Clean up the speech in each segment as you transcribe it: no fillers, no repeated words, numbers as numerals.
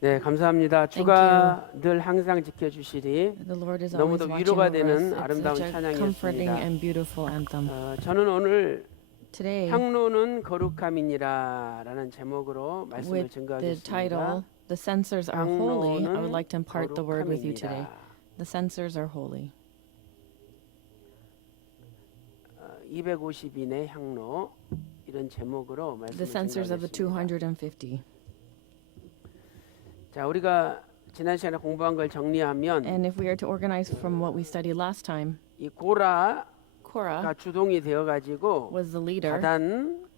네, 감사합니다. 주가 늘 항상 지켜주시리. The Lord is 너무도 always watching 위로가 over us. 되는 It's 아름다운 such a comforting 찬양이었습니다. and beautiful anthem. 저는 오늘 Today, 향로는 거룩함이니라라는 제목으로 말씀을 with the 증거하겠습니다. title, The Censers Are Holy, I would 향로는 like to impart the word with you today. 거룩함이니라. The censers are holy. 250인의 향로 이런 제목으로 말씀을 The censers of the 증거하겠습니다. 250. 자, 우리가 지난 시간에 공부한 걸 정리하면 And if we are to organize from what we studied last time, 이 고라가 Korah 주동이 되어가지고 was the leader. 다단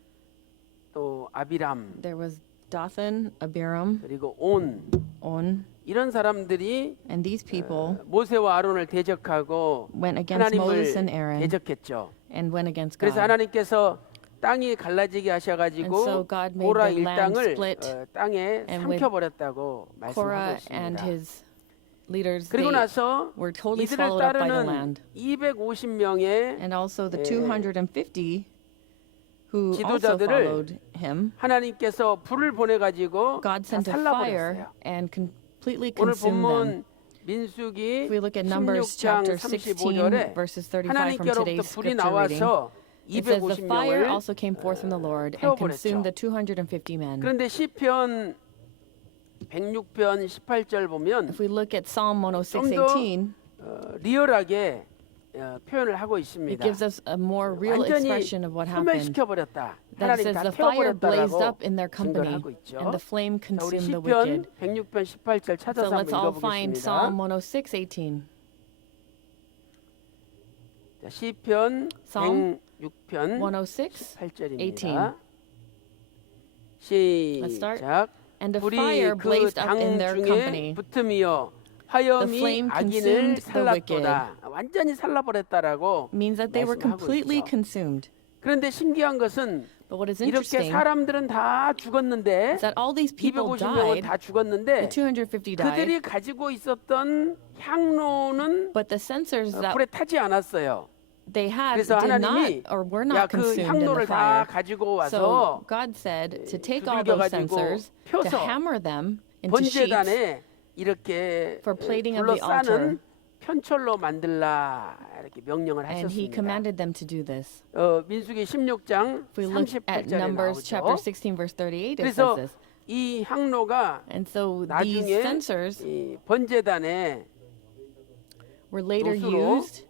또 아비람 There was Dathan, Abiram, 그리고 온 On, 이런 사람들이 and these people 모세와 아론을 대적하고 went against Moses and 하나님을 Aaron 대적했죠. and went against 그래서 God. 하나님께서 땅이 갈라지게 And so 하셔가지고 God made 고라 the land 일당을 split, 땅에 and with 삼켜버렸다고 말씀하고 Korah and 있습니다. his leaders, 그리고 they 나서 were totally 이들을 swallowed up by the 따르는 land. 250명의 And also the 예, 250 who also 지도자들을 followed him, 하나님께서 불을 보내가지고 God 다 sent a fire 살라버렸어요. and completely 오늘 consumed them. 본문 민수기 If we look at Numbers 16장 chapter 16, 35절에 verses 35 from today's 하나님께로부터 불이 scripture reading, 나와서 it says the fire 250명을 also came forth from the Lord and 태워버렸죠. consumed the 250 men. 그런데 시편 106편 18절 보면 If we look at Psalm 좀 더 106:18, 리얼하게 표현을 하고 it 있습니다. gives us a more real 완전히 expression of what happened. 소멸시켜버렸다. That 하나님 says 다 the fire blazed 태워버렸다라고 up in their 증거를 company, 하고 있죠. and the flame 자, 우리 consumed the 시편 wicked. 106편 18절 So 찾아서 let's all 한번 find 읽어보겠습니다. Psalm 106:18. 자, 시편 Psalm 106편 106, 18절입니다. 18. Let's start. 시작. And a 불이 fire 그 blazed up 당 in their 중에 company. 붙음이여 The 화염이 flame 악인을 consumed the wicked. 살랐도다. 완전히 살라버렸다라고 Means that they were 말씀하고 completely 있죠. consumed. 그런데 신기한 것은 But what is 이렇게 interesting 사람들은 다 죽었는데 is that all these people 250명은 died, 다 죽었는데 the 250 died, 그들이 가지고 있었던 향로는 but the censers that 불에 타지 않았어요. they had 그래서 did not 하나님이 or were 야, not 그 consumed in the 향로를 다 fire. 가지고 So 와서 God said to take all those 두들겨가지고 censers, to 펴서 hammer them into sheets, 번제단에 이렇게 for plating of the 둘러싸는 altar. 편철로 만들라 이렇게 명령을 and he 하셨습니다. commanded them to do this. 민수기 16장 If we look at 38절에 Numbers chapter 나오죠. 16 verse 38, it 그래서 says this. 이 향로가 And so these 나중에 censers 이 번제단에 were later 노수로 used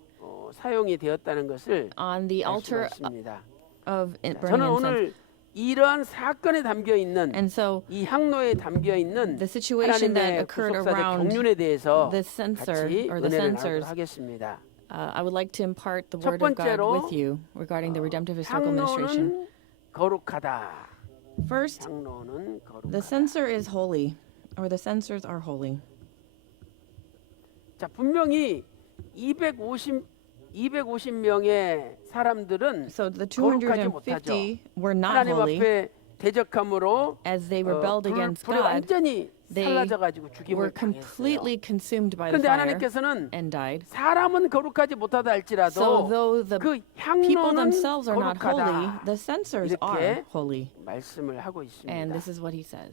사용이 되었다는 것을 on the 알 수가 altar 있습니다. of 저는 burning incense. 오늘 이러한 사건에 담겨 있는 And so 이 향로에 담겨 있는 the situation that 하나님의 occurred 구속사적 around 경륜에 대해서 the censer 같이 or the 은혜를 censers, 나누도록 하겠습니다. I would like to impart the 첫 word of God 번째로, with you regarding the redemptive historical ministration. 향로는 거룩하다. First, 향로는 거룩하다. the censer is holy, or the censers are holy. 자, 분명히 250명의 사람들은 So the 거룩하지 못하죠. 250 were not 하나님 holy 앞에 대적함으로 as they rebelled against 불에 God. 완전히 They 살라져 가지고 were 죽임을 당했어요. completely consumed by the 그런데 fire 하나님께서는 and died. 사람은 거룩하지 못하다 So 할지라도 though the 그 people 향로는 themselves are not holy, 거룩하다. the censers 이렇게 are holy. 말씀을 하고 있습니다. And this is what he says.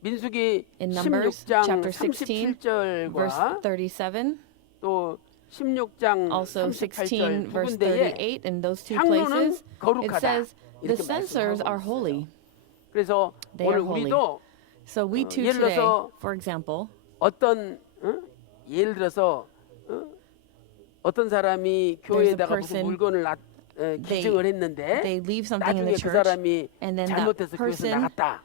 민수기 In Numbers 16장 chapter 16, verse 37절과 37, 또 16장 also 16 38절 두 verse 군데에 38, in those two 향로는 places, it 거룩하다. says the 이렇게 censers 말씀하고 are 있어요. holy. 그래서 They 오늘 are holy. 우리도 So we too 예를 today, 들어서 for example, 어떤 예를 들어서 어떤 사람이 교회에다가 무슨 person, 물건을 기증을 했는데 they leave something in 나중에 the 그 church, 사람이 and then that 잘못해서 교회에서 person 나갔다.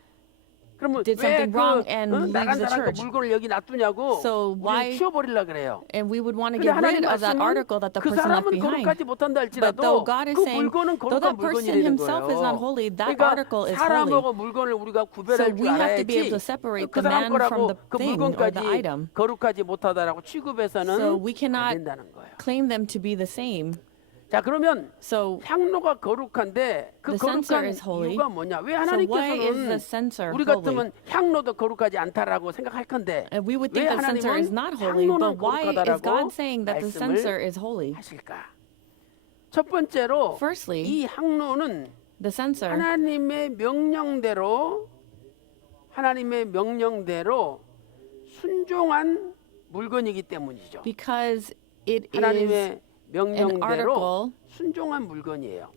그러면 did 왜 something wrong and 나간 leaves the 사람 그 church. 물건을 여기 놔두냐고 So why- 우리는 치워버리려 그래요. and we would want to 근데 get rid 하나님 of that 말씀은 article that the 그 person left 사람은 behind. 거룩하지 못한다 But though 할지라도 God is 그 saying, 물건은 though 거룩한 that person 물건이라는 himself is not 거예요. holy, that 그러니까 article is holy. 사람하고 물건을 우리가 So 구별할 줄 we have to be 알아야지 able to separate 그 the 사람 man from 거라고 the 그 thing or 물건까지 the item. 거룩하지 못하다라고 취급해서는 So we 안 cannot 된다는 거예요. claim them to be the same. 자, 그러면 So 향로가 거룩한데 그 The censer 거룩한 is holy. 이유가 뭐냐? 왜 why is the 하나님께서는 censer 우리 holy? 같으면 향로도 거룩하지 않다라고 생각할 건데 And we would 왜 think the censer is 하나님은 not holy, 향로는 but why is 거룩하다라고 God saying that the censer 말씀을 is holy? 하실까? 첫 번째로 Firstly, 이 향로는 the censer 하나님의 명령대로 하나님의 명령대로 순종한 물건이기 때문이죠. Because it is 하나님의 an 명령대로 article 순종한 물건이에요.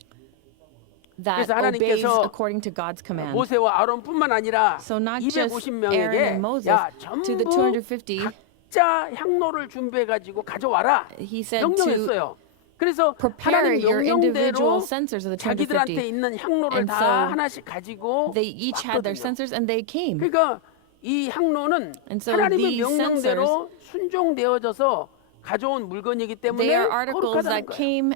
that 그래서 obeys 하나님께서 according to God's command. 모세와 아론뿐만 아니라 So not just Aaron 250명에게 and Moses, 야 to the 전부 250, 각자 향로를 준비해 가지고 가져와라 he said to 명령했어요. 그래서 prepare 하나님 your individual 명령대로 sensors of the 자기들한테 250. 있는 향로를 And 다 so 하나씩 가지고 They each had their 왔거든요. sensors and they came. 그러니까 이 향로는 And so 하나님의 these 명령대로 순종되어져서 가져온 물건이기 때문에 They are articles 거룩하다는 that 거예요. came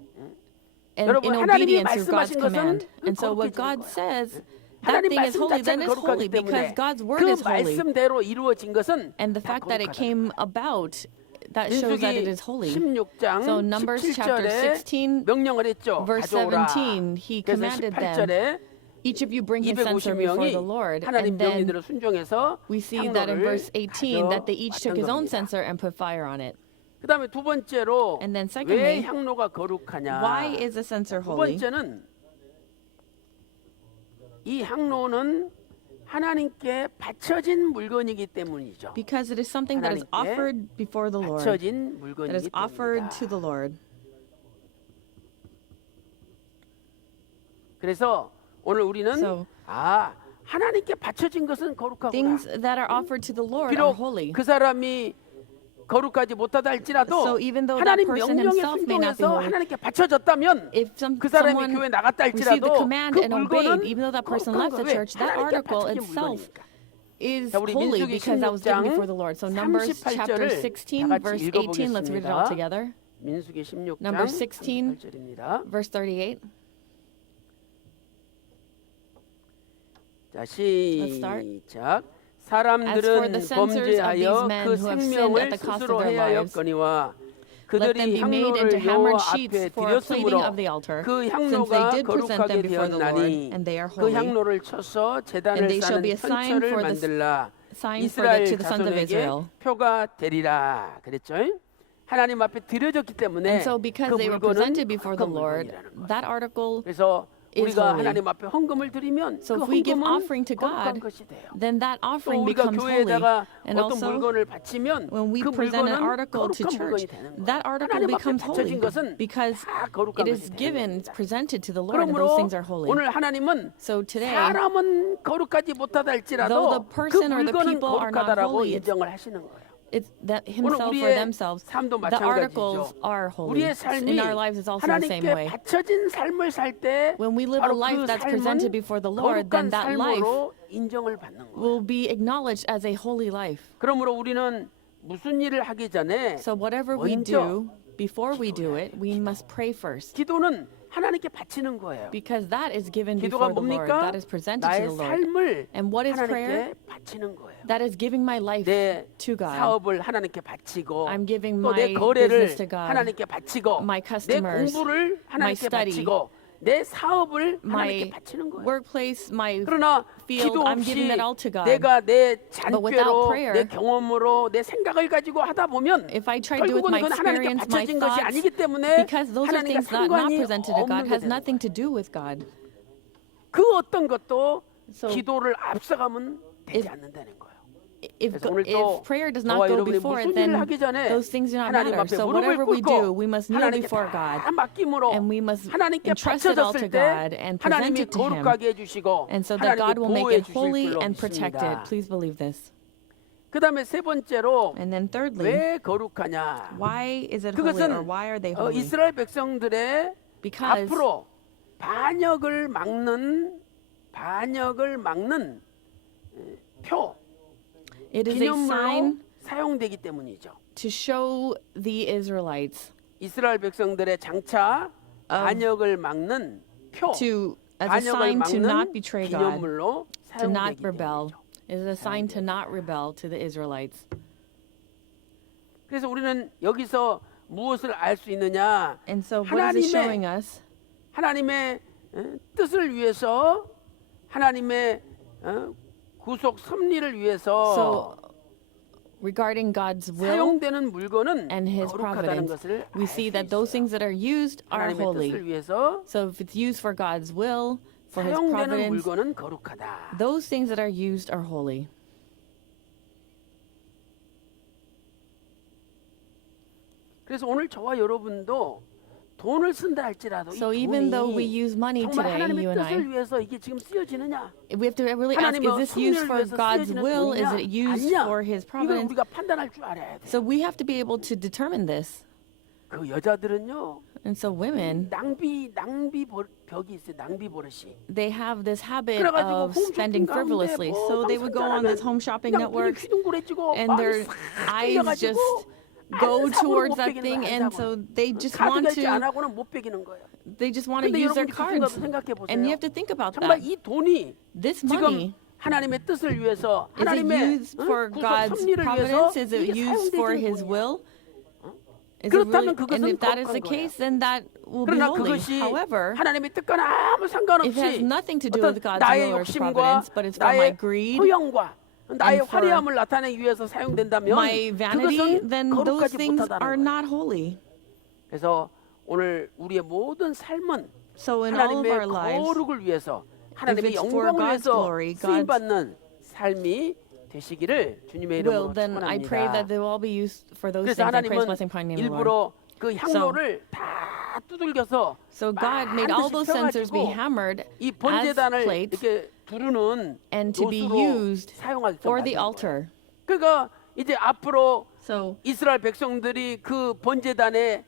in 여러분, 하나님이 obedience to God's 말씀하신 것은 command. And so what 거룩해지는 God 거예요. says, that 하나님 thing is 말씀 holy, then 자체가 it's 거룩하기 holy because 때문에 God's word 그 is holy. 말씀대로 이루어진 것은 And the 다 fact that it 거룩하다는 came about, that shows that it 민수기 is holy. 16장 So Numbers chapter 16, 17절에 명령을 했죠. verse 가져오라. 17, he 그래서 commanded them, 18절에 each of you bring his censer before the 250명이 Lord. 하나님 And then 명령대로 순종해서 we see that in 향로를 verse 18 that they each took his own 가져왔던 겁니다. censer and put fire on it. 그다음에 두 번째로 And then 왜 secondly, 향로가 거룩하냐? why is a censer 두 holy? 번째는 이 향로는 하나님께 바쳐진 물건이기 때문이죠. Because it is something that is 하나님께 offered before the Lord. 바쳐진 That 물건이기 is offered 때문이다. to the Lord. 그래서 오늘 우리는 So, 하나님께 바쳐진 것은 거룩하구나. things that are offered to the Lord are 비록 holy. 그 사람이 거룩하지 못하다 할지라도 So even though that 하나님 person 명령에 himself may not be 순종해서 holy, 하나님께 바쳐졌다면 If 그 사람이 someone 교회 나갔다 received the 할지라도 command 그 and 물건은 obeyed, even though that person 거룩한 left the 거예요. church, that 하나님께 article 바쳐진 itself 물건이니까. is 자, 우리 holy 민수기 because that was given 16장 before the Lord. So Numbers chapter 38절을 16, 다 같이 verse 18, let's read it all 읽어보겠습니다. together. 민수기 16장 Numbers 16, 38절입니다. verse 38. 자, start. 시작. As for 사람들은 the censors of 범죄하여 these men 그 who have sinned 생명을 at the cost 스스로 of their lives, 해하였거니와 let them 그들이 be made into 향로를 hammered 여호와 sheets 앞에 for a plating 드렸으므로 of the altar, 그 since they 향로가 did present 거룩하게 them before the Lord, 되었나니 and they are 그 holy. 향로를 쳐서 And 제단을 they shall be 싸는 a sign 편처를 for the 만들라 sign 이스라엘 to the sons of 자손에게 Israel. 표가 되리라 그랬죠. 하나님 앞에 드려졌기 때문에 And so because 그 they were 물건은 presented before the 거룩한 Lord, 물건이라는 거예요. that article, 그래서 is 우리가 holy. 하나님 앞에 헌금을 드리면 So 그 if we give 헌금은 offering to 거룩한 God, 것이 돼요. then that 또 offering 우리가 becomes holy. 교회에다가 And 어떤 also, 물건을 바치면 when we 그 present an 물건은 article to 거룩한 물건이 church, 되는 거예요. that article 하나님 앞에 becomes 바쳐진 holy 것은 because 다 거룩한 it 것이 is 되는 given, 겁니다. presented to the Lord, and those 그러므로 things are holy. 오늘 하나님은 So today, 사람은 거룩하지 못하다 though 할지라도 the 그 person or the 물건은 people are not 거룩하다라고 holy, 인정을 하시는 거예요. it's that 오늘 himself or 우리의 themselves, 삶도 the articles 마찬가지죠. are holy. 우리의 삶이 In our lives is also the same 하나님께 way. 바쳐진 삶을 살 때 When we live a 바로 life 그 that's 삶은 presented before the Lord, then 거룩한 that life 삶으로 인정을 받는 거예요. will be acknowledged as a holy life. 그러므로 우리는 무슨 일을 하기 전에 So whatever we 먼저 do, before we do it, we must pray first. 기도는 하나님께 바치는 거예요. Because that is given 기도가 before the Lord. 뭡니까? That is presented to 나의 the Lord. 삶을 And what is prayer? 하나님께 바치는 거예요. That is giving my life 내 to God. 사업을 하나님께 바치고 I'm giving 또 내 my 거래를 business to God, 하나님께 바치고 my 내 customers, 공부를 my 하나님께 study, 바치고 내 사업을 하나님께 my 바치는 거예요. workplace, my 그러나 field, 기도 I'm 없이 giving that all to God. 내가 내 But without 잔꾀로 prayer, 내 경험으로 내 생각을 가지고 하다 보면 if I try to do it with 결국은 my 그건 하나님께 experience, my 바쳐진 것이 thoughts, 아니기 때문에 because those are 하나님과 things that not 상관이 presented to God, 없는 게 has 되는 nothing 거예요. to do with God. 그 어떤 것도 So 기도를 앞서가면 되지 if- 않는다는 거예요. If, 그래서 오늘 또 if prayer does not 저와 go 여러분이 before it, 무슨 then 일을 하기 전에 those things do not 하나님 matter. 앞에 So 무릎을 whatever we do, 꿇고 we must kneel 하나님께 before 다 God. 맡김으로 And we must 하나님께 entrust it all to 바쳐졌을 God 때 and present 하나님이 it to Him. 거룩하게 해주시고 And so that God 하나님이 will make 보호해 it 주실 holy 줄로 and protected. 믿습니다. Please believe this. 그 다음에 세 번째로 And then thirdly, 왜 거룩하냐? why is it holy or 그것은 why are they holy? 이스라엘 백성들의 Because 앞으로 반역을 막는 표 it is a 기념물로 sign 사용되기 때문이죠. to show the Israelites 이스라엘 백성들의 장차 반역을 막는 표, to as a 반역을 sign to not 막는 betray God, 기념물로 to not 사용되기 rebel. 때문이죠. It is a sign to not rebel to the Israelites. 그래서 우리는 여기서 무엇을 알 수 있느냐? And so what is it showing 하나님의 us? 하나님의 뜻을 위해서 하나님의 구속 섭리를 위해서 So regarding God's will 사용되는 물건은 and His 거룩하다는 providence, 것을 we 알 see 수 that those 있어요. things that are used are 하나님의 뜻을 holy. 위해서 So if it's used for God's will, for his 사용되는 providence. 물건은 거룩하다. Those things that are used are holy. 그래서 오늘 저와 여러분도 돈을 쓴다 할지라도 So 이 even though we 돈이 use money 정말 today, 하나님의 you and 뜻을 I, 위해서 이게 지금 쓰여지느냐? we have to really ask, 하나님의 is this used 승리를 for 위해서 God's 쓰여지는 will? Is 돈이냐? it used 아니냐? for his 이걸 providence? 우리가 판단할 줄 알아야 돼. So we have to be able to determine this. 그 여자들은요. And so women, 낭비 벽이 있어요. 낭비 버릇이. they have this habit 그래가지고 of spending 홈쇼핑 frivolously. 가운데 So they would go on this home shopping network and their eyes just go towards that thing, and so they just 카드 want 결제 안 to 하고는 못 베기는 거예요. use their 여러분이 그 cards. 생각도 생각해 보세요. And you have to think about 정말 that. 이 돈이 This 지금 money, 하나님의 뜻을 위해서 is it 하나님의 used for 구속 God's 섭리를 위해서 providence? Is it 이게 used for 사용되는 His 돈이야. will? Is it 그렇다면 really, 그것은 and if that is the 거룩한 case, then that will be 그러나 holy. 그것이 However, 하나님의 뜻과는 아무 it has 상관없이 nothing to do 어떤 with God's 나의 will or 욕심과 providence, but it's for my 나의 greed, 허영과 나의 and for 화려함을 나타내기 위해서 사용된다면 my vanity, 그것은 then those 거룩하지 things 못하다는 are 거예요. not holy. 그래서 오늘 우리의 모든 삶은 So in all of 하나님의 our lives, 거룩을 위해서 하나님의 it's for 영광을 God's 위해서 glory, 쓰임 받는 삶이 되시기를 주님의 will, 이름으로 then I pray that 축원합니다. they will all be used for those 그래서 things. I praise 하나님은 blessing upon your name, Lord. 일부러 그 향로를 다 두들겨서 So God made all those censers be 펴가지고 hammered 이 as 번제단을 plates 이렇게 두르는 and to be 요소로 used 사용하기 for the 거예요. altar. 그러니까 이제 앞으로 So 이스라엘 백성들이 그 번제단에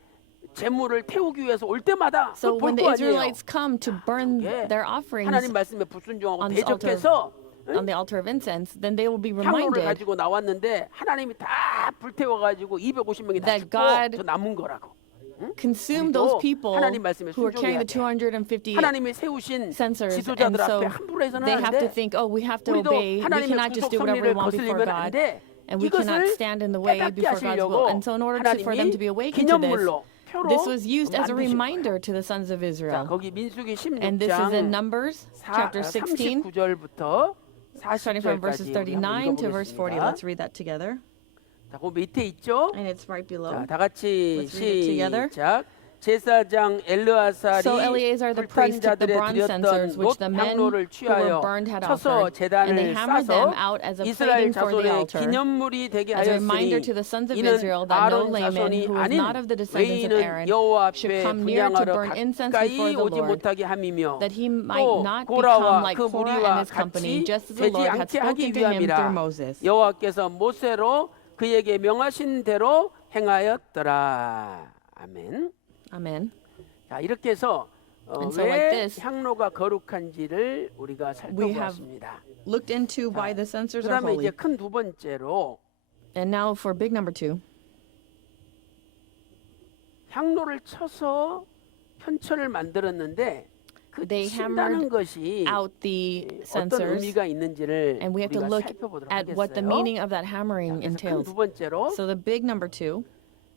제물을 태우기 위해서 올 때마다 So 그걸 볼 when the 거 아니에요. Israelites come to burn 예. their offerings 하나님 말씀에 불순종하고 on this altar 대적해서 on the altar of incense, then they will be 향로를 reminded 가지고 나왔는데 하나님이 다 불태워가지고 250명이 다 that 죽고 God 저 남은 거라고. consume 우리도 those people 하나님 말씀에 who are carrying the 순종해야 돼. 250 하나님이 세우신 censers, and 지도자들 so 앞에 함부로 해서는 they 안 have to 돼. think, oh, we have to 우리도 obey. We 하나님의 cannot just 구속 do whatever we 섭리를 want before 거슬리면 안 God, 돼. and we cannot 이것을 stand in the way 깨닫게 before God's will. 하시려고 And so in order for them to be 하나님이 awakened to this, 기념물로 표로 this was used as a 만드신 거예요. reminder to the sons of 자, Israel. 거기 민수기 And this is in 16장 Numbers chapter 16, 39절부터 starting from verses 40절까지 39 to verse 40. Let's 읽어보겠습니다. read that together. 자, 그 밑에 있죠? And it's right below. 자, 다 같이 Let's read it together. 시작. 제사장 엘르아살이 So Eleazar the priest took the 불탄자들의 bronze censers 드렸던 which 놋 the men who 향로를 were 취하여 burned had 쳐서 offered, and they 제단을 hammered them 싸서 out as a 이스라엘 plating for the 자손의 altar, 기념물이 되게 as a reminder to 하였으니 the sons of 이는 Israel that no 아론 layman 자손이 who was 아닌 not of the descendants of 외인은 Aaron 여호와 should 앞에 come near to 분향하러 burn incense 가까이 before the 오지 Lord, 못하게 함이며 that he might 또 not become 고라와 like 그 Korah and 무리와 his company, 같이 just as the 되지 Lord had 않게 spoken 하기 to him through 위함이라 Moses. 여호와께서 모세로 그에게 명하신 대로 행하였더라. 아멘. Amen. 자, 이렇게 해서 And so 왜 like this, 향로가 거룩한지를 우리가 we have 살펴보았습니다. looked into why the censers are 그다음에 이제 holy. 큰 두 번째로 And now for big number 2. 향로를 쳐서 현철을 만들었는데 그 They 친다는 hammered 것이 out the 어떤 censers, 의미가 있는지를 and we have to 우리가 look 살펴보도록 at what the 하겠어요. meaning of that hammering 그래서 큰 entails. 두 번째로 So the big number 2,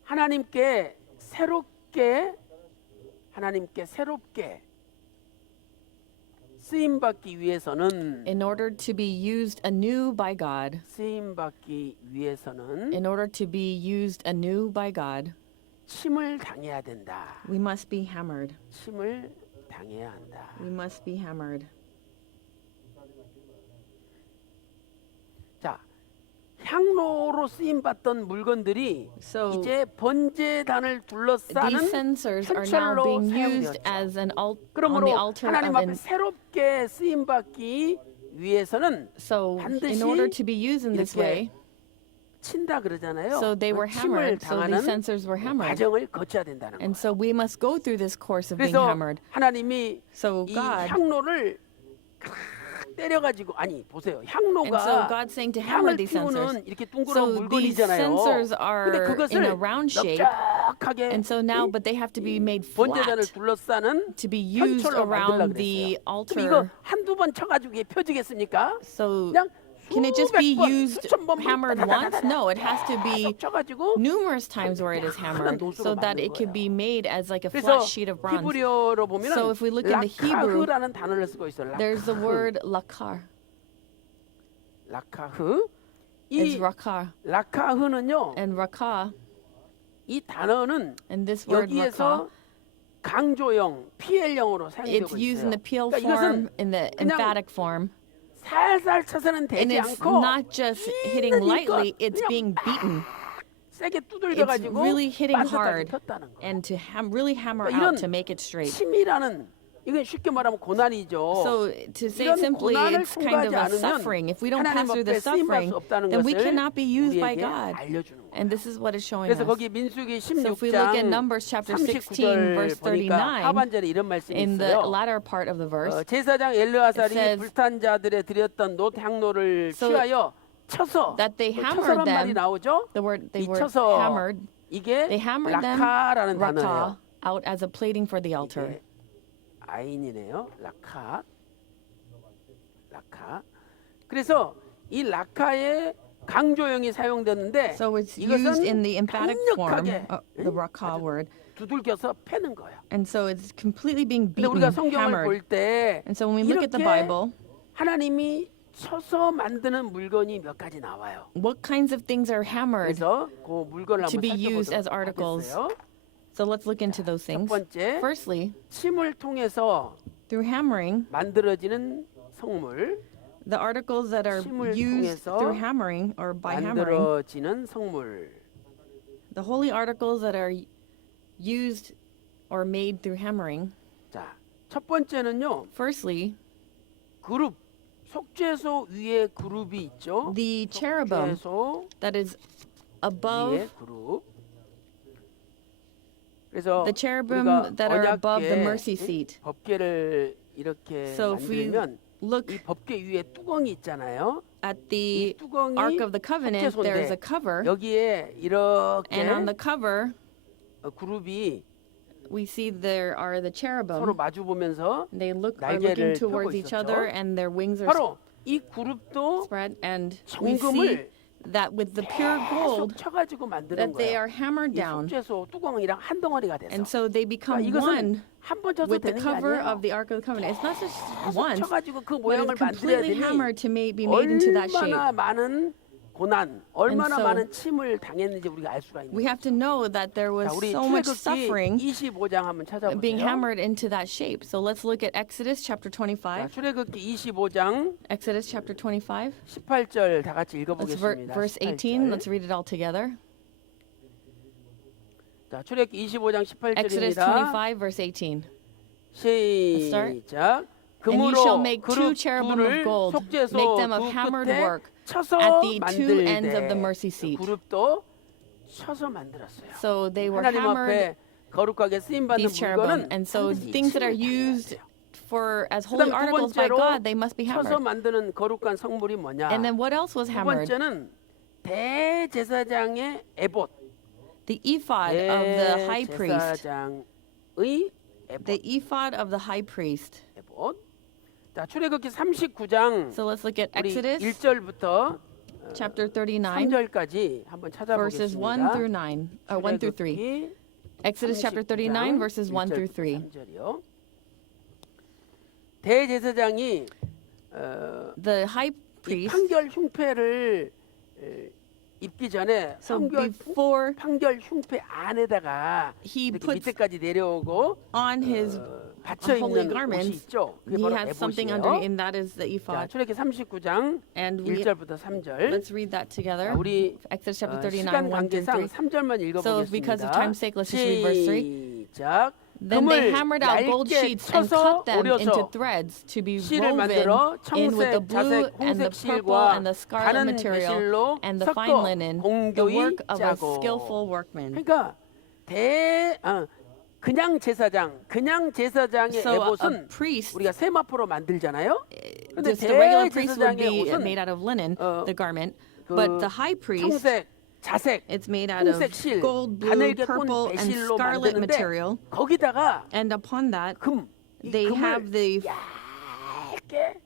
하나님께 새롭게 쓰임 받기 위해서는 in order to be used anew by God, 쓰임 받기 위해서는 in order to be used anew by God, 침을 당해야 된다. we must be hammered. 침을 당해야 한다. We must be hammered. 자, 향로로 쓰임 받던 물건들이 So 이제 번제단을 둘러싸는 these censers are now 현철로 being used 사용되었죠. as an on 그러므로 the altar 하나님 of 앞에 an. 새롭게 쓰임 받기 위해서는 So 반드시 in order to be used in this way, 친다 그러잖아요. so they were 침을 hammered. So 당하는 these censers were hammered. 과정을 거쳐야 된다는 거예요. And so we must go through this course of being 그래서 hammered. 하나님이 So 이 God, 향로를 때려가지고 아니 보세요. and so 향로가 God's saying to hammer 향을 these censers. 띄우는 이렇게 둥그런 So these 물건이잖아요. censers 근데 are in 그것을 a round shape, 넓적하게 and so now, but they have to be made 번제단을 flat 둘러싸는 to be used 현철로 만들라 around the 그랬어요. 그럼 이거 altar. 한두 번 쳐가지고 이게 펴지겠습니까? So 그냥 can it just 수백 be 번, used 수천 번만 hammered once? 다다다다다 No, it has to be 계속 쳐가지고 numerous times where it is hammered so that it could be made as like a 그래서 flat sheet of bronze. 히브리어로 보면은 So if we look in the Hebrew, 라카흐라는 단어를 쓰고 있어요. There's the word lakar. 라카흐. It's 이 rakar. 라카흐는요. And rakah, 이 단어는 and this word 여기에서 rakah, 강조형, PL형으로 사용되고 It's used in 있어요. the PL 그러니까 form, 이것은 in the 그냥 emphatic form. 살살 쳐서는 And 되지 it's 않고 not just hitting lightly, it's 그냥 being beaten. 세게 It's 두들겨가지고 really hitting 반듯하게 hard 폈다는 거예요. and to really hammer 그러니까 out to make it straight. 침이라는 이건 쉽게 말하면 고난이죠. So to say 이런 it simply, 고난을 it's kind of 통과하지 a 않으면 suffering. If we don't pass 하나님 through the 앞에 쓰임 받을 suffering, 수 없다는 then we 것을 cannot be used by 우리에게 God. 알려주는 거예요. And this is what it's showing 그래서 us. 거기 민수기 So if we look at 16장 Numbers chapter 16, 39절 verse 보니까 39, 하반절에 이런 말씀이 in the 있어요. latter part of the verse, 제사장 it 엘르아살이 says 불탄 자들에 드렸던 놋 향로를 so 취하여 쳐서 that they 쳐서란 hammered 말이 them. 나오죠. The word they 이 were 쳐서 hammered. 이게 They hammered them 라카라는 단어예요. rakah out as a plating for the altar. 이게 아인이네요. 라카. 그래서 이 라카의 강조형이 사용됐는데 So it's used in 이것은 the emphatic form, 강력하게 the rakah word. 두들겨서 패는 거예요. And so it's completely being 근데 beaten, 우리가 성경을 hammered. 볼 때 And so when we look at the 이렇게 Bible, 하나님이 쳐서 만드는 물건이 몇 가지 나와요. what kinds of things are hammered? 그래서 그 물건을 to 한번 be used as 살펴보도록 articles. 하겠어요. So let's look into those 첫 things. 번째, Firstly, 침을 통해서 through hammering, 만들어지는 성물, the articles that are 침을 used 통해서 through hammering or by hammering, 만들어지는 성물. the holy articles that are used or made through hammering. 자, 첫 번째는요. Firstly, 그룹, 속죄소 위에 그룹이 있죠. the cherubim 속죄소 that is 위에 above 그룹. 그래서 the cherubim 우리가 that are above the 언약궤 mercy seat. 법궤를 이렇게 So if we 만들면 look 이 법궤 위에 뚜껑이 있잖아요. at 이 the 뚜껑이 Ark of the Covenant, there is 속죄소인데 a cover, 여기에 이렇게 and on the cover, 그룹이 we see there are the 서로 cherubim. 마주 보면서 They are 날개를 looking towards 펴고 each other, 있었죠. and their wings are 바로 이 그룹도 spread. And we see 정금을 that with the pure 계속 gold, 쳐가지고 만드는 that they 거예요. are hammered 이 down, 속죄소 뚜껑이랑 한 덩어리가 돼서. and so they become 그러니까 one 이것은 한 번 쳐도 with the 되는 게 cover 아니에요. of the Ark of the Covenant. It's not just 계속 once, 쳐가지고 그 but 모양을 it's 만들어야 completely 되니 hammered to be made into that shape. 얼마나 많은 고난, 얼마나 so 많은 침을 당했는지 우리가 알 수가 있는 We 거예요. have to know that there was 자, 우리 so much 출애굽기 suffering 25장 한번 being 찾아보세요. hammered into that shape. So let's look at Exodus chapter 자, 25. 출애굽기 25장 Exodus chapter 25. 18절 다 같이 Let's 읽어보겠습니다. verse 18. Let's read it all together. 자, 출애굽기 25장 Exodus 18절입니다. 25 verse 18. 시작. And you 금으로 shall make 그룹 two cherubim of 둘을 gold, 속죄소 make them of 두 hammered 끝에 work 쳐서 at the two ends of the 만들되 mercy seat. 그룹도 쳐서 만들었어요. So they were 하나님 hammered, 앞에 거룩하게 쓰임 받는 these cherubim. 물건은 And so 반드시 things that are 침을 used 당해야 돼요. for as holy 그다음 두 articles by 번째로 God, they must be 쳐서 hammered. 만드는 거룩한 성물이 뭐냐? And then what else was 두 hammered? 번째는 대제사장의 에봇. The ephod of the high priest. 대제사장의 The 에봇. ephod of the high priest. 에봇. 자, 출애굽기 39장 So let's look at 우리 Exodus 1절부터 chapter 39, 3절까지 한번 verses 1 찾아보겠습니다. through 9, or 1 through 3. 출애굽기 Exodus chapter 39, verses 1 through 3. 3절이요. 대제사장이 The high 이 priest, 판결 흉패를 입기 전에 so before 판결 흉패 안에다가 he 이렇게 puts 밑에까지 내려오고 on his 받쳐 holy 입는 옷이 garments, 있죠. 그게 he 바로 has something 에봇이에요. under, and that is the 자, ephod. 출애굽기 39장 And we 1절부터 3절. let's read that together. 우리 Exodus chapter 시간 39, 1 through 관계상 3. 3절만 So if because of time's sake, let's just read verse 3. 시작. Then they 금을 hammered out gold 얇게 sheets and 쳐서 cut them into 오려서 threads to be 실을 woven 만들어 in with the 청색, blue 자색, and the 홍색 purple 실과 and the scarlet 가는 material 배실로 and the fine 섞어 linen, the 공교히 work of a 짜고. skillful workman. 그러니까 그냥 제사장의 So a 에봇은 priest, 우리가 세마포로 만들잖아요. 그런데 just the regular priest would 대제사장의 be 옷은 made out of linen, the garment, 그 but the high priest, 청색, 자색, it's made out of 홍색 실, gold, blue, 가늘게 꼰 purple, and 배실로 scarlet 만드는데 material, 거기다가 and upon that 이 they 금을 have the 얇게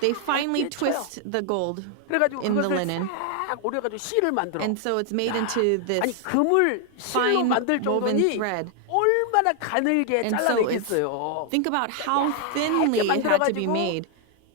they finely 쳐요. twist the gold, 그래가지고 in the 그것을 linen. 싹 오려가지고 실을 만들어. and so it's made into 아니 this 금을 실로 fine 만들 woven 정도니 thread. 얼마나 가늘게 And so 잘라내겠어요. Think about how thinly it had to be 만들어가지고 made.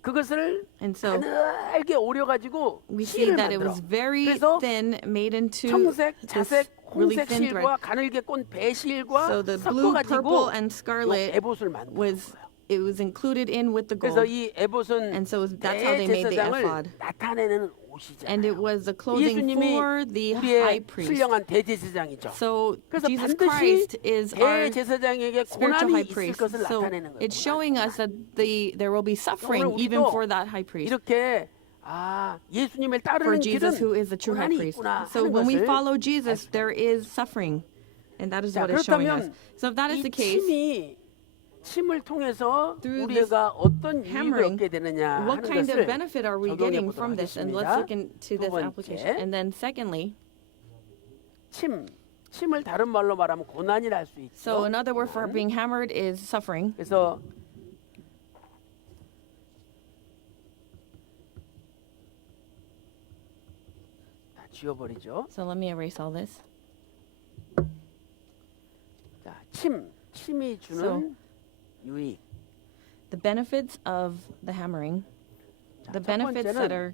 그것을 And so 가늘게 오려가지고 we see 실을 that it 만들어. was very 그래서 thin, made into 청색, this 자색, really 홍색 thin thread. 실과 가늘게 꼰 배실과 So the blue, 섞어가지고 purple, and 요 scarlet 에봇을 만든 was 거예요. it was included in with the 그래서 gold, 이 에봇은 and so that's how they made the 대제사장을 ephod. 나타내는 옷이잖아요. And it was the clothing 예수님이 for the high 우리의 priest. 신령한 대제사장이죠. So 그래서 Jesus 반드시 Christ is our 대제사장에게 spiritual 고난이 high 있을 priest. 것을 So 나타내는 거예요. it's showing us that there will be suffering 오늘 even 우리도 for that high priest, 이렇게 예수님을 for 따르는 Jesus 길은 who is the true high 고난이 priest. 있구나 So 하는 when we 것을 follow Jesus, there is suffering, and that is 자, what it's showing us. 그렇다면 So if that is 이 the case, 침을 통해서 through this 우리가 어떤 유익을 hammering, 얻게 되느냐 what 하는 kind of 것을 benefit are we 적용해 getting 보도록 from this? And let's 하겠습니다. look into 두 this 번째, application. And then secondly, 침을 다른 말로 말하면 고난이라 할 수 있죠. so another word for 고난. being hammered is suffering. 그래서 다 지워버리죠. So let me erase all this. 자, 침이 주는 유익. The benefits of the hammering, 자, the 첫 benefits that 번째는 are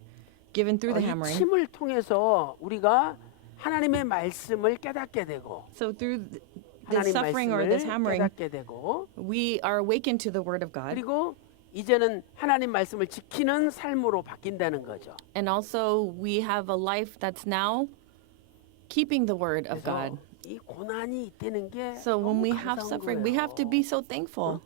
given through the 이 hammering. 침을 통해서 우리가 하나님의 말씀을 깨닫게 되고 So through the 하나님 suffering or this 말씀을 hammering, 깨닫게 되고 we are awakened to the word of God. 그리고 이제는 하나님 말씀을 지키는 삶으로 바뀐다는 거죠. And also we have a life that's now keeping the word of 그래서 God. 이 고난이 있다는 게 So when 너무 we have 감사한 suffering, 거예요. we have to be so thankful.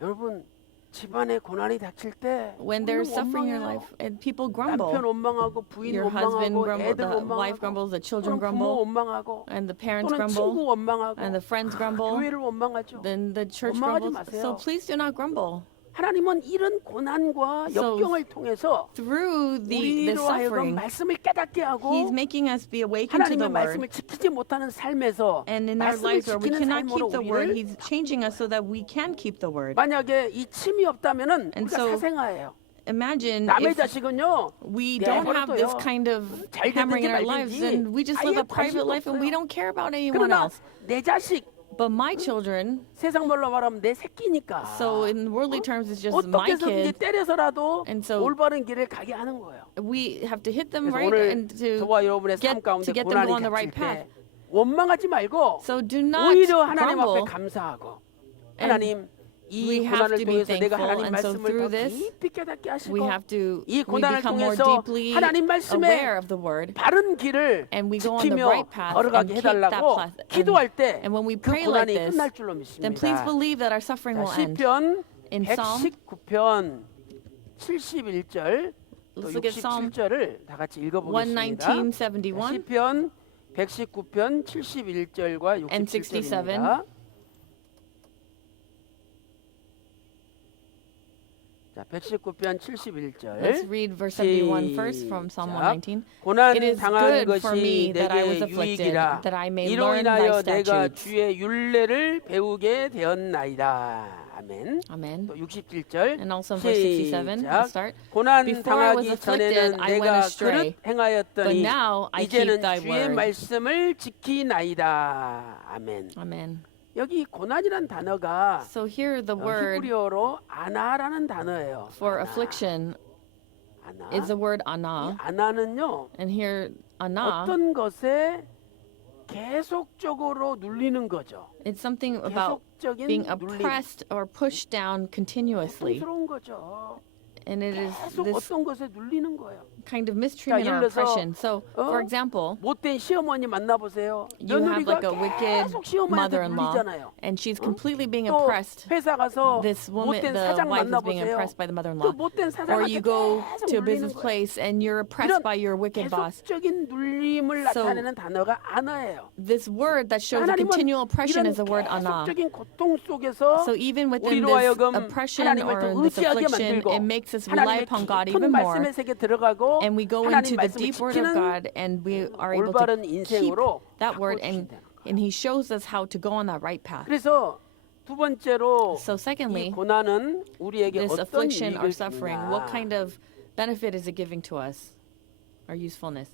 여러분 집안에 고난이 닥칠 때 When there's 부인은 suffering in your 원망해요. life and people 남편 grumble, 원망하고 부인 your husband 원망하고 grumble, 애들 the wife 원망하고 grumbles, the children 또는 부모 grumble, 원망하고 and the parents 또는 친구 grumble, 원망하고 and the friends grumble, 교회를 원망하죠. then the church 원망하지 grumbles. 마세요. So please do not grumble. 하나님은 이런 고난과 So 역경을 통해서 Through the 우리로 하여금 suffering, 말씀을 깨닫게 하고 He's making us be awakened to the 하나님의 word. 말씀을 지키지 못하는 삶에서 And in our 말씀을 lives where we 지키는 cannot 삶으로 keep the word, 우리를 He's changing us so that we can keep the word. 만약에 이 침이 없다면은 And 우리가 so 사생아예요. Imagine 남의 if 자식은요 we don't have this 내버려둬요. kind of 잘 hammering in our 됐든지 lives, 말든지 and we just live 아예 a private 관심도 life and we 없어요. don't care about anyone 그러나 else. 내 자식 But my children, 세상 말로 말하면 내 새끼니까 so in worldly terms, it's just 어떻게 my 해서든지 kid. 때려서라도 And so 올바른 길을 가게 하는 거예요. We have to hit them 그래서 right 오늘 and to 저와 여러분의 get 삶 가운데 them to go on 고난이 the 닥칠 right path. 때 원망하지 말고 So do not 오히려 하나님 앞에 grumble. 감사하고 And 하나님 we 이 have 고난을 to be 통해서 내가 thankful, 하나님 and so 말씀을 through 더 this, 깊이 깨닫게 하시고 We have to 이 we 고난을 become more 통해서 deeply 하나님 말씀에 aware of the word. 바른 길을 And we go on the 지키며 right path and 걸어가게 keep that 해달라고 path. 기도할 때 And when we 그 pray like 고난이 this, 끝날 줄로 then please 믿습니다. believe that our suffering 자, will end. 시편 In Psalm, 119편 71절 또 Let's look at Psalm 67절을 다 같이 읽어보겠습니다. 119:71 시편 119편 71절과 and 67. 67절입니다. 자, 119편 71절. Let's read verse 71 first from Psalm 시작. 119. 고난 It is 당한 good for me 것이 that I was 내게 afflicted, 유익이라. that I may 이로 learn thy 인하여 내가 statutes. 주의 율례를 배우게 되었나이다. 아멘. Amen. 또 67절. And also in verse 67, 시작. let's start. 고난 Before I was 당하기 afflicted, 전에는 I went 내가 astray, 그릇 행하였더니 but now I keep 이제는 thy 주의 word. 말씀을 지키나이다. 아멘. Amen. 여기 고난이란 단어가 So here the word 히브리어로 아나라는 단어예요. for 아나. affliction 아나. is the word 이 ana. 아나는요. And here ana, 어떤 것에 계속적으로 눌리는 거죠. it's something about 계속적인 being 눌림. oppressed or pushed down continuously. 고통스러운 거죠. And it is 계속 this 어떤 것에 눌리는 거예요. kind of mistreatment or 예를 들어서, oppression. So, for 어? example, 못된 시어머니 만나보세요. you have 며느리가 like a wicked 계속 시어머니한테 mother-in-law, 눌리잖아요. and she's completely being 또 oppressed. 회사 가서 This woman, 못된 the 사장 wife is being 만나보세요. oppressed by the 또 mother-in-law. 못된 Or 사장한테 you go 계속 to a 눌리는 business 거예요. place and you're oppressed by your wicked boss. 계속적인 눌림을 So, 나타내는 단어가 아나예요. This word that shows the 하나님은 continual oppression 이런 is the word ana. 계속적인 고통 속에서 So even within 우리로 this 하여금 oppression 하나님을 or 더 in this 의지하게 affliction, 만들고 it makes us rely 하나님의 upon God 깊은 even more. 말씀의 세계 들어가고 And we go 하나님 into the 말씀을 deep word of 지키는 God and we are able to 올바른 keep 인생으로 that word and 바꿔주신다는 거예요. He shows us how to go on that right path. 그래서 두 번째로 So secondly, 이 고난은 우리에게 this 어떤 affliction or 유익을 suffering, 주느냐. what kind of benefit is it giving to us? Our usefulness.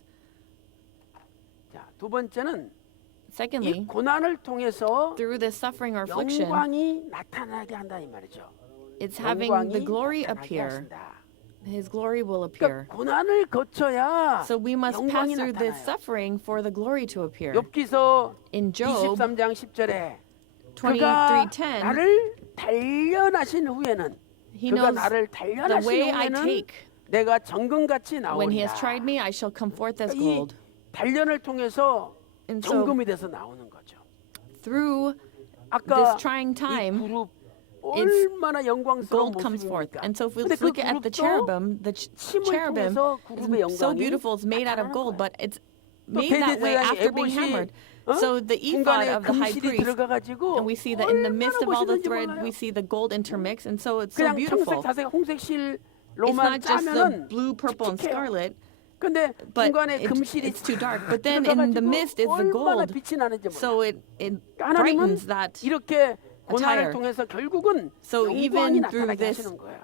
자, 두 번째는 이 Secondly, 고난을 통해서 through this suffering or affliction, 영광이 나타나게 한다 이 말이죠. it's having the 영광이 glory 나타나게 appear. 하신다. His glory will appear. 그러니까 고난을 거쳐야 So we must pass 영광이 through this 나타나요. suffering for the glory to appear. 욥기서 In Job 23장 10절에 그가 23:10, 나를 단련하신 후에는 he 그가 knows 나를 the 단련하신 way I 후에는 take. 내가 정금같이 When he has 나오리라. tried me, I shall come forth as 이 gold. 단련을 통해서 And so 정금이 돼서 나오는 거죠. through 아까 this trying 이 time, 그룹 it's 얼마나 영광스러운 gold comes forth. 모습입니까? And so if we 근데 그 look at the 그룹도 cherubim, the 침을 cherubim 통해서 그룹의 is so 영광이 beautiful. It's made out of 나타나는 gold, 거예요. but it's 또 made that way 대제사장의 after being 에봇이 hammered. So the ephod 중간에 of the high 금실이 priest, 들어가가지고 and we see that in the midst of all the 얼마나 thread, 멋있는지 we 몰라요. see the gold intermix, and so it's so 그냥 청색, beautiful. 자색, 홍색 It's 실로만 not just the 짜면은 blue, purple, and 칙칙해요. scarlet, 근데 but 중간에 금실이 it's too dark. But then in the mist is the 얼마나 gold, 빛이 나는지 몰라요. so it 하나님은 brightens that. 이렇게 고난을 attire. 통해서 결국은 So 영광이 even through 나타나게 this 하시는 거예요.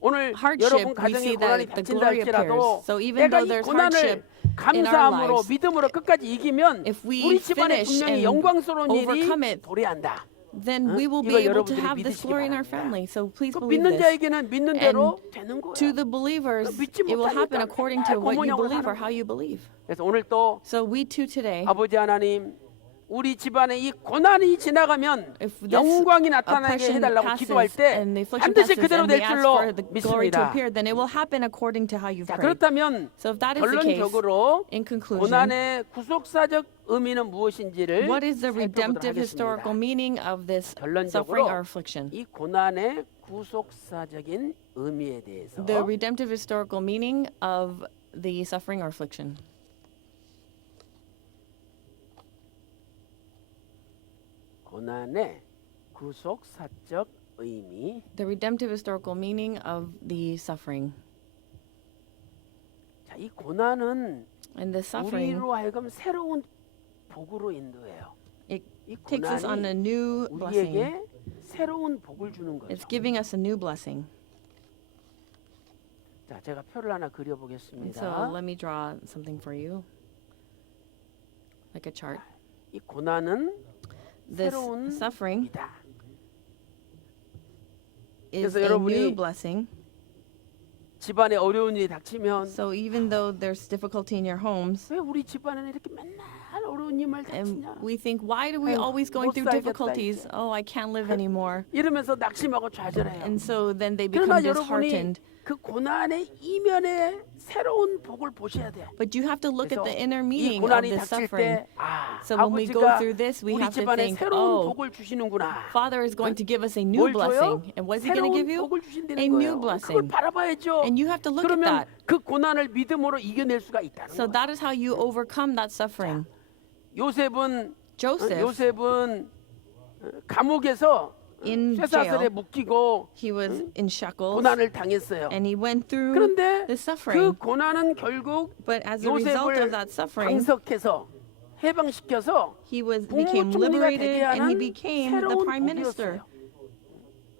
오늘 hardship, 여러분 we 가정에 see 고난이 that the 닥친다 glory 할지라도 appears. So even 내가 though 이 there's 고난을 hardship in our 감사함으로 lives, 믿음으로 끝까지 이기면 if we 우리 집안에 finish 분명히 and 영광스러운 일이 overcome it, 도래한다. then we will 이거 be able to 여러분들이 have this 믿으시기 glory in our 바랍니다. family. So please 그 believe 믿는 this. 자에게는 믿는 대로 되는 거예요. To the believers, 믿지 it will happen 못하니까 according to what you 고문형으로 believe or 사는 how you believe. 그래서 오늘 또 So we too today, 아버지 하나님 우리 집안에 이 고난이 지나가면 if this 영광이 나타나게 oppression 해달라고 기도할 passes 때 and the affliction 반드시 passes 그대로 and we 될 ask 줄로 for the glory to 믿습니다. appear, then it will happen according to how you've 자, prayed. 그렇다면 So if that is the case, 결론적으로 in conclusion, 고난의 구속사적 의미는 무엇인지를 what is the 살펴보도록 redemptive historical 하겠습니다. meaning of this 결론적으로 suffering or affliction? 이 고난의 구속사적인 의미에 대해서 The redemptive historical meaning of the suffering or affliction. 고난의 구속사적 의미. The redemptive historical meaning of the suffering. 자, 이 고난은 And the suffering, 우리로 하여금 새로운 복으로 인도해요. it 이 takes us on a new blessing. 우리에게 새로운 복을 주는 거죠. It's giving us a new blessing. 자, 제가 표를 하나 And 그려보겠습니다. so let me draw something for you, like a chart. 이 고난은 This 새로운 suffering 이다. is 그래서 a 여러분이 new blessing. 집안에 어려운 일이 닥치면 So even though there's difficulty in your homes, 왜 우리 집안에는 이렇게 맨날 어려운 일만 and 닥치냐? we think, why do we 아유, always going 못 through 살겠다, difficulties? 이제. Oh, I can't live anymore. 이러면서 낙심하고 좌절해요. And so then they 그러나 become 여러분이 disheartened. 그 고난의 이면에 새로운 복을 보셔야 돼요. But you have to look at 그래서 the inner 이 meaning of 고난이 this 닥칠 suffering. 때 아, So when we go 아버지가 through this, we 우리 have to 집안에 think, 새로운 oh, 복을 주시는구나. Father is going to give us a new 뭘 줘요? blessing. And what's he going to give 새로운 you? 복을 주신다는 A new 거예요. 그걸 blessing. 바라봐야죠. And you have to look at 그러면 that. 그 고난을 믿음으로 이겨낼 수가 있다는 So 거예요. that is how you overcome that suffering. 요셉은 Joseph, 요셉은 감옥에서 In 쇠사슬에 jail, 묶이고 he was in shackles 고난을 당했어요. and he went through 그런데 the 그 suffering. 고난은 결국 But as a result 요셉을 of that suffering, 방석해서 해방시켜서 he became 국무총리가 되게 liberated and he 하는 became the 새로운 prime minister. 복이었어요.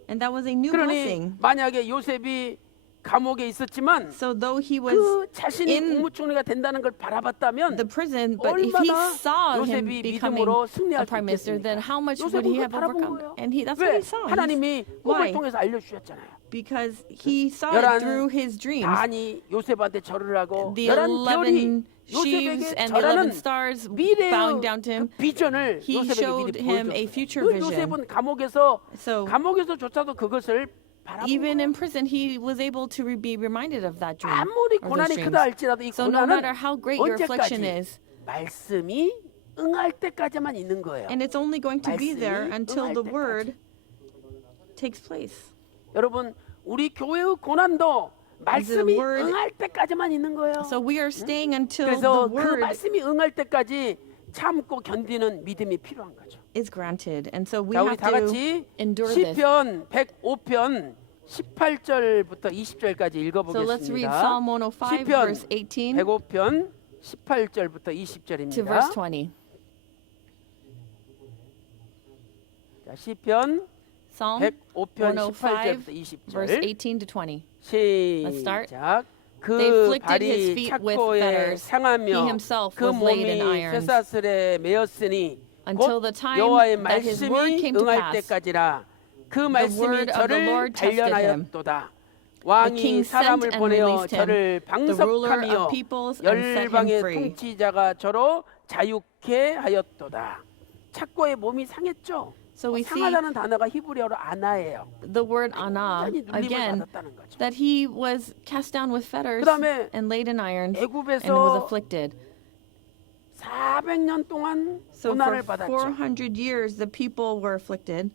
And that was a new 그러니 blessing. 만약에 요셉이 감옥에 있었지만 So though he was 그 자신이 in 국무총리가 된다는 걸 바라봤다면 the prison, but if he 얼마나 saw him 요셉이 becoming 믿음으로 a 승리할 수 prime minister, then 있겠습니까? how much would 요셉은 he 그걸 have 바라본 overcome? 거예요. And that's what 왜? he saw. 하나님이 Why? 꿈을 통해서 알려주셨잖아요. Because he saw 열한 it through his dreams. 단이 요셉한테 절을 하고 The 11별이 11 sheaves 요셉에게 and the 절하는 11 stars 미래의 bowing down to him. 그 비전을 He 요셉에게 showed 미리 him a 보여줬어요. future 그 vision. 요셉은 감옥에서 So 감옥에서조차도 그것을 바라본 even 거예요. in prison, he was able to be reminded of that dream. 아무리 or those 고난이 dreams. 크다 할지라도 이 So no 고난은 matter how great your affliction 언제까지 is, 말씀이 응할 때까지만 있는 거예요. and it's only going to be there 말씀이 until 응할 the 때까지. word takes place. 여러분 우리 교회의 고난도 말씀이 word- 응할 때까지만 있는 거예요. So we are staying until 그래서 the 그 word 말씀이 응할 때까지 참고 견디는 믿음이 필요한 거죠. is granted. And so we 자, 우리 have 다 to 같이 endure this. 시편 105편 18절부터 20절까지 So let's read 읽어보겠습니다. Psalm 105, 시편 verse 18 105편 18절부터 to verse 20절입니다. 20. 자, 시편 Psalm 105편 105, 18절부터 verse 20절 18 to 20. Let's start. 시작. They 그 afflicted his 발이 feet with 착고에 fetters. 상하며 He himself 그 was laid in 몸이 irons. 쇠사슬에 매였으니 Until 곧 the time 여호와의 that his word 말씀이 came to 응할 pass. 때까지라 그 the 말씀이 word of the 저를 Lord tested him. 단련하였도다. The 왕이 king sent 사람을 and 보내어 released him, 저를 the ruler 방석하며 of peoples, and set him 열방의 free. 통치자가 저로 자유케 하였도다. 착고의 몸이 상했죠. So we see 상하다는 단어가 히브리어로 아나예요. the word ana 완전히 눌림을 again, 받았다는 거죠. that he was cast down with fetters 그다음에 and laid in irons and was 애굽에서 afflicted. 400년 동안 So 고난을 for 받았죠. 400 years, the people were afflicted.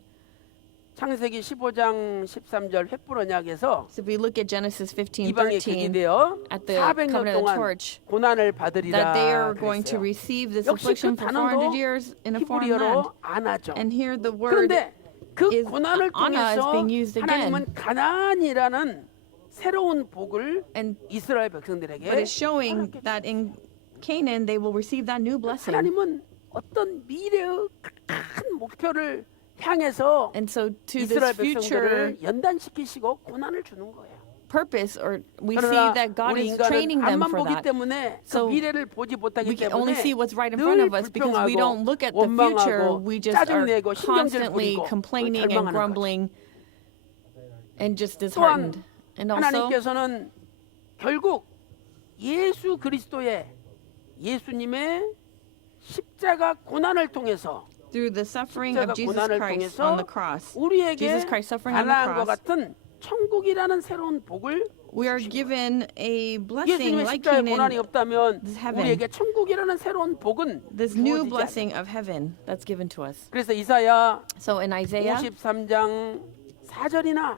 창세기 15장 13절 횃불 언약에서 So if we look at Genesis 이방의 15:13, 객이 되어 at the 400년 covenant of the 동안 torch, 고난을 받으리라 that they are going to 그랬어요. receive this 역시 그 affliction for 400 단어도 years in a foreign land. 히브리어로 아나죠. And here the word 그런데 그 is 고난을 Anna is 통해서 being used again. 하나님은 가나안이라는 새로운 복을 and 이스라엘 백성들에게 but it's showing 허락해 that in Canaan they will receive that new blessing. 하나님은 어떤 미래의 큰 목표를 향해서 And so to 이스라엘 this future 백성들을 연단시키시고 고난을 주는 거예요. purpose, or we see 그러나 that God 우리 is 인간은 training them 앞만 for 보기 that. 때문에 So 그 미래를 보지 못하기 We can only 때문에 see what's right in front of 늘 us because we don't 불평하고 look at the future. 원망하고 We just are 짜증내고 신경질 constantly 부리고 complaining and 절망하는 거죠. grumbling and just 또한 disheartened. And also, 하나님께서는 결국 예수 그리스도의 예수님의 십자가 고난을 통해서 through the suffering of 십자가 Jesus 고난을 Christ 통해서 on the cross, 우리에게 Jesus Christ suffering on the 가나안과 cross, 같은 천국이라는 새로운 복을 we are given a blessing 예수님의 like 십자가에 고난이 Canaan, 없다면 this heaven. 우리에게 천국이라는 새로운 복은 this new 주어지지 않아요. blessing of heaven that's given to us. 그래서 이사야 So in Isaiah, 53장 4절이나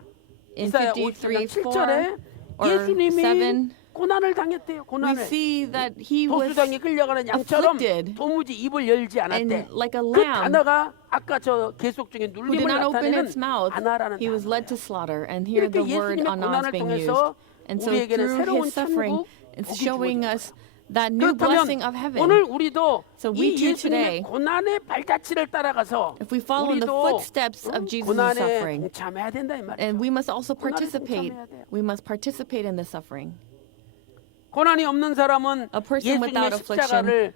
in 이사야 53:4 53장 7절에 or 예수님이 7, 고난을 당했대요. we 고난을. see that he was 도수장에 끌려가는 양처럼 afflicted 도무지 입을 열지 않았대. and like a 그 lamb 단어가 아까 저 계속 중에 who did 눌림을 not open 나타내는 its mouth, 아나라는 he was led 단어예요. to slaughter. And here 이렇게 the word 예수님의 ana is 고난을 being used. 통해서 And so 우리에게는 through 새로운 his suffering, 천국 it's 복이 showing 주어진 us that new 그렇다면 blessing of heaven. 오늘 우리도 So we 이 too 예수님의 today, 고난의 발자취를 따라가서 if we follow in the 우리도 footsteps of Jesus' 고난에 suffering, 동참해야 된다 이 말이에요. and we must also 고난에 participate. 동참해야 돼요. We must participate in the suffering. 고난이 없는 사람은 A person 예수님의 without affliction 십자가를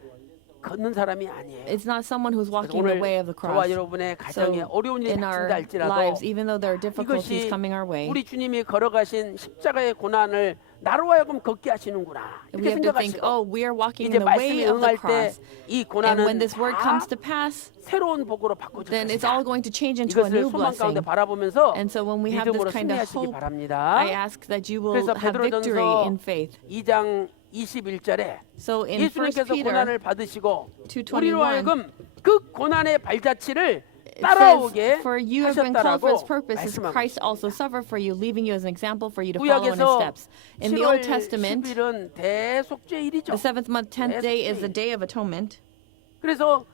걷는 사람이 아니에요. It's not someone who's 그래서 walking the 오늘 way of the 저와 cross. 여러분의 So 가정에 어려운 일이 in our 닥친다 할지라도 lives, even though there are difficulties 이것이 coming our way, 우리 주님이 걸어가신 십자가의 고난을 나로 하여금 걷게 하시는구나 we 이렇게 have to think, 생각하시고 oh, we are walking 이제 in the way 말씀이 of the 응할 때 cross. 이 And 고난은 when this word 다 comes to pass, 새로운 복으로 바꿔줄 then it's 것이다. all going to change into a 이것을 new 소망 가운데 blessing. 바라보면서 And so when we have 믿음으로 this kind of 승리하시기 hope, 바랍니다. I ask that you will 그래서 have victory 베드로전서 in faith. 2장 21절에 So in 1 예수님께서 Peter, 고난을 받으시고 2:21, 우리로 하여금 그 고난의 발자취를 it 따라오게 says, for you have been called for 하셨다라고 his purposes, 말씀하고 Christ 있습니다. also suffered for you, leaving you as an example for you to follow in his 구약에서 steps. In the 7월 Old Testament, 10일은 대속죄일이죠. the seventh month, 10th day is the Day of Atonement. 그래서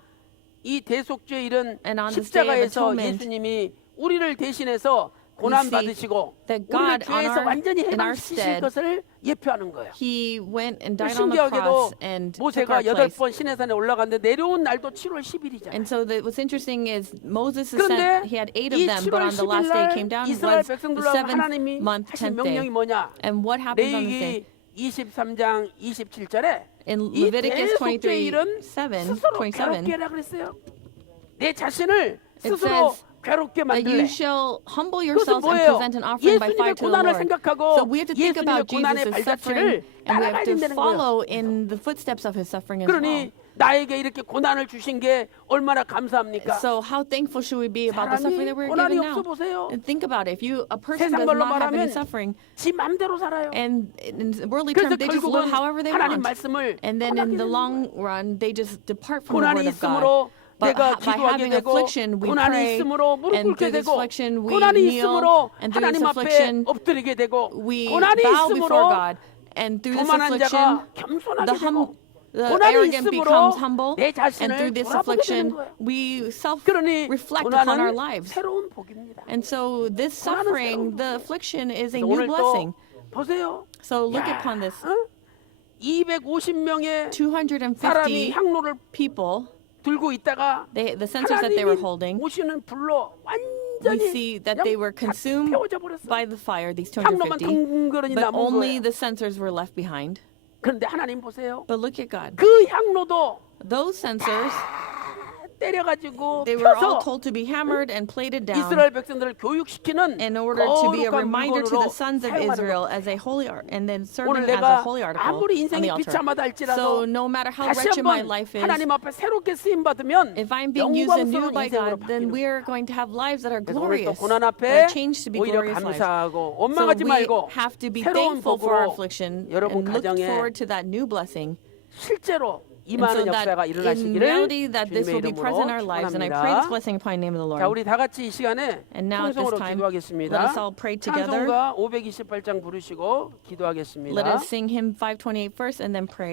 이 대속죄일은 And on this day of 십자가에서 atonement, 예수님이 우리를 대신해서 고난 see 받으시고 that 우리를 God 죄에서 완전히 in our 해방시키실 stead, 것을 예표하는 거예요. He went and died on the 신기하게도 cross and took our 모세가 place. 8번 시내산에 올라갔는데 내려온 날도 7월 10일이잖아요. And so what's interesting is Moses is 그런데 sent, he had 8 of 이 them, but 7월 on the last day he came 10일 down 날 이스라엘 was the 백성들하고 7th 하나님이 month, 하신 10th day. 명령이 뭐냐? And what happens on this day? 레위기 23장 27절에 In 이 Leviticus 대속죄일은 23:7, 스스로 27, 괴롭게 하라 그랬어요. 내 자신을 it 스스로 says 괴롭게 that you 만들래. shall humble 그것은 yourselves and 뭐예요? present an offering by fire 예수님의 to the 고난을 Lord. 생각하고 So we have to think 예수님의 about 고난의 Jesus' 발자취를 suffering, and we have 따라가야 to 된다는 거예요. follow in the footsteps of his suffering as well. 그러니 나에게 이렇게 고난을 주신 게 얼마나 감사합니까? So how thankful should we be about the suffering 사람이 that we're 고난이 given 없어 now? 보세요. And think about it. If a person 세상 does 말로 not have any 말하면 suffering, 지 맘대로 살아요. and in worldly 그래서 terms, they just live 결국은 however they 하나님 want. 말씀을 And then 떠나게 in the 되는 long 거예요. run, they just depart from the 고난이 word of God. 있으므로 But 내가 by 기도하게 having 되고 affliction, we 고난이 pray, 있으므로 무릎 and 꿇게 through this 되고 affliction, we 고난이 kneel, 있으므로 and through this 하나님 앞에 affliction, 엎드리게 되고 we 고난이 bow before 있으므로 God. And through this 교만한 affliction, 자가 겸손하게 되고 the 고난이 arrogant 있으므로 becomes humble, 내 and 자신을 through this 돌아보게 되는 affliction, 거예요. we 그러니 self-reflect upon our 고난은 lives. 새로운 복입니다. And so this 고난은 suffering, 새로운 the affliction, is a 그래서 new 오늘 blessing. 또 보세요. So look 야, upon this. 250명의 250 사람이 향로를 people, 들고 있다가 the censers that they were 하나님이 holding, 오시는 불로 we 완전히 see that they were 그냥 다 consumed 태워져 버렸어. by the fire, these 향로만 250, 덩그러니 but 남은 only 거예요. the censers were left behind. 그런데 하나님 보세요. But look at God. 그 향로도 Those censers 때려가지고 They were all 펴서 told to be hammered and plated down 이스라엘 백성들을 교육시키는 in order to be a 거룩한 reminder to 물건으로 the sons of 사용하는 Israel 것. as a holy and then 오늘 serving as a 내가 holy article 아무리 on the 인생이 altar. 비참하다 할지라도 So no matter how 다시 wretched my 한번 life is, 하나님 앞에 새롭게 쓰임 받으면 if I'm being used anew 영광스러운 by 인생으로 God, then 바뀌는 we are going to have lives that are 그래서 오늘 또 glorious, 고난 that 앞에 are changed to be 오히려 glorious lives. 감사하고 So 원망하지 we 말고 have to be 새로운 thankful for our 복으로 affliction 여러분 and look 가정에 forward to that new blessing. 실제로 And so 임하는 that 역사가 in 일어나시기를 reality that this 주님의 will be present in our 이름으로 lives, and I pray this 축원합니다. blessing upon the name of the 자, Lord. 우리 다 같이 이 시간에 And now at this 통성으로 time, 기도하겠습니다. let us all pray together. 찬송가 528장 부르시고 기도하겠습니다. Let us sing hymn 528 first and then pray.